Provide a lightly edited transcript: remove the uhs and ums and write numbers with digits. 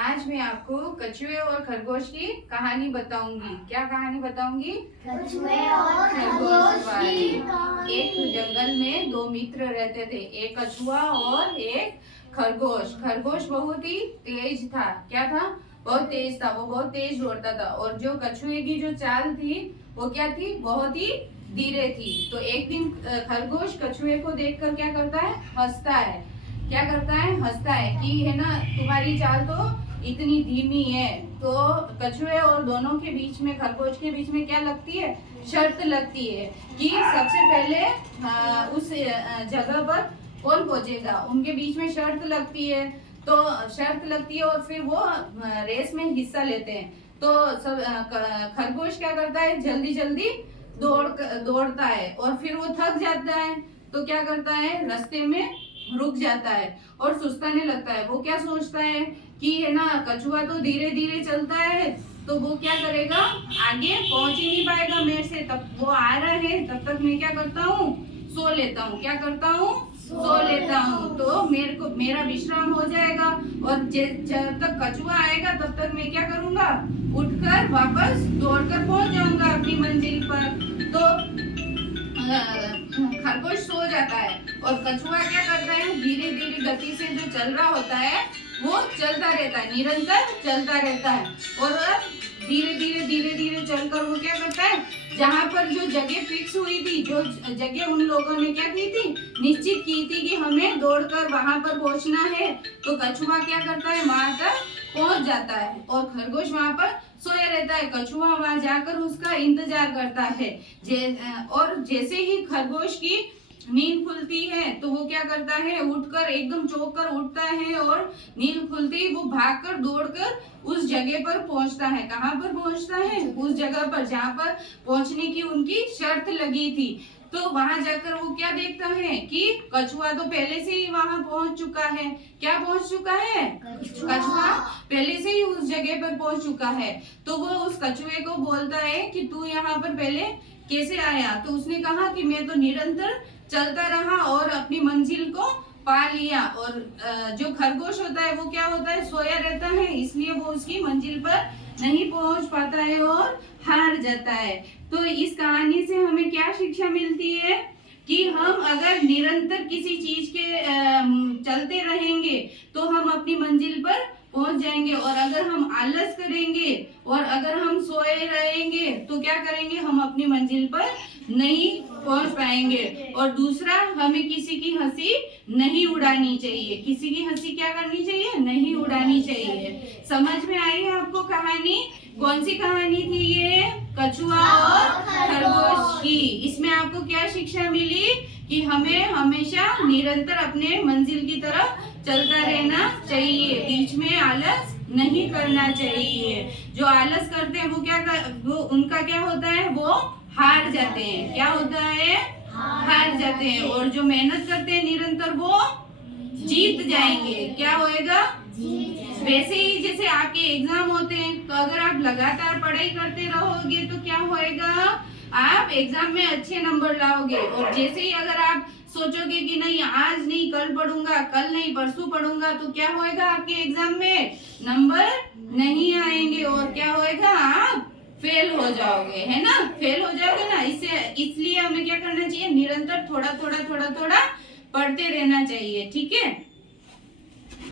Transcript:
आज मैं आपको कछुए और खरगोश की कहानी बताऊंगी। क्या कहानी बताऊंगी? कछुए और खरगोश की कहानी। एक जंगल में दो मित्र रहते थे, एक कछुआ और एक खरगोश। खरगोश बहुत ही तेज था। क्या था? बहुत तेज था। वो बहुत तेज दौड़ता था। और जो कछुए की जो चाल थी वो क्या थी? बहुत ही धीरे थी। तो एक दिन खरगोश कछुए को देखकर क्या करता है? हंसता है। क्या करता है? हंसता है कि है ना, तुम्हारी चाल तो इतनी धीमी है। तो कछुए और दोनों के बीच में, खरगोश के बीच में क्या लगती है? शर्त लगती है कि सबसे पहले उस जगह पर कौन पहुंचेगा। उनके बीच में शर्त लगती है। तो शर्त लगती है और फिर वो रेस में हिस्सा लेते हैं। तो सब खरगोश क्या करता है? जल्दी जल्दी दौड़ता है और फिर वो थक जाता है। तो क्या करता है? रास्ते में रुक जाता है और सुस्ताने लगता है। वो क्या सोचता है कि है ना, कछुआ तो धीरे धीरे चलता है, तो वो क्या करेगा? आगे पहुंच ही नहीं पाएगा मेरे से। तब वो आ रहा है, तब तक मैं क्या करता हूँ? सो लेता हूँ। क्या करता हूँ? सो लेता हूँ। तो मेरा विश्राम हो जाएगा। और जब तक कछुआ आएगा तब तक मैं क्या करूंगा? उठकर वापस दौड़कर पहुंच जाऊंगा अपनी मंजिल पर। तो खरगोश सो जाता है और कछुआ क्या करता है? धीरे धीरे गति से जो चल रहा होता है वो चलता रहता है, निरंतर चलता रहता है। और धीरे धीरे चलकर वो क्या करता है? जहाँ पर जो जगह फिक्स हुई थी, जो जगह उन लोगों ने क्या की थी? निश्चित की थी कि हमें दौड़कर वहां पर पहुंचना है। तो कछुआ क्या करता है? वहां तक पहुंच जाता है और खरगोश वहां पर सोया रहता है। कछुआ वहां जाकर उसका इंतजार करता है। और जैसे ही खरगोश की नींद खुलती है तो वो क्या करता है? उठकर एकदम चौंक कर उठता है और नींद खुलते ही वो भागकर दौड़कर उस जगह पर पहुंचता है। कहाँ पर पहुंचता है? उस जगह पर जहाँ पर पहुंचने की उनकी शर्त लगी थी। तो वहां जाकर वो क्या देखता है कि कछुआ तो पहले से ही वहां पहुंच चुका है। क्या पहुंच चुका है? कछुआ पहले से ही उस जगह पर पहुंच चुका है। तो वो उस कछुए को बोलता है कि तू यहाँ पर पहले कैसे आया? तो उसने कहा कि मैं तो निरंतर चलता रहा और अपनी मंजिल को पा लिया। और जो खरगोश होता है वो क्या होता है? सोया रहता है, इसलिए वो उसकी मंजिल पर नहीं पहुंच पाता है और हार जाता है। तो इस कहानी से हमें क्या शिक्षा मिलती है कि हम अगर निरंतर किसी चीज के चलते रहेंगे तो हम अपनी मंजिल पर पहुंच जाएंगे। और अगर हम आलस करेंगे और अगर हम सोए रहेंगे तो क्या करेंगे? हम अपनी मंजिल पर नहीं पहुंच पाएंगे। और दूसरा, हमें किसी की हंसी नहीं उड़ानी चाहिए। किसी की हंसी क्या करनी चाहिए? नहीं उड़ानी चाहिए। समझ में आई है आपको कहानी? कौन सी कहानी थी ये? कछुआ और खरगोश की। इसमें आपको क्या शिक्षा मिली? कि हमें हमेशा निरंतर अपने मंजिल की तरफ चलता रहना चाहिए, बीच में आलस नहीं करना चाहिए। जो आलस करते हैं वो उनका क्या होता है? वो हार जाते हैं। क्या होता है? हार जाते हैं। और जो मेहनत करते हैं निरंतर वो जीत जाएंगे। क्या होएगा? वैसे ही जैसे आपके एग्जाम होते हैं, तो अगर आप लगातार पढ़ाई करते रहोगे तो क्या होएगा? आप एग्जाम में अच्छे नंबर लाओगे। और जैसे ही अगर आप सोचोगे कि नहीं आज नहीं कल पढ़ूंगा, कल नहीं परसों पढ़ूंगा, तो क्या होएगा? आपके एग्जाम में नंबर नहीं आएंगे और क्या होएगा? आप फेल हो जाओगे, है ना? फेल हो जाओगे ना। इसलिए हमें क्या करना चाहिए? निरंतर थोड़ा थोड़ा पढ़ते रहना चाहिए। ठीक है?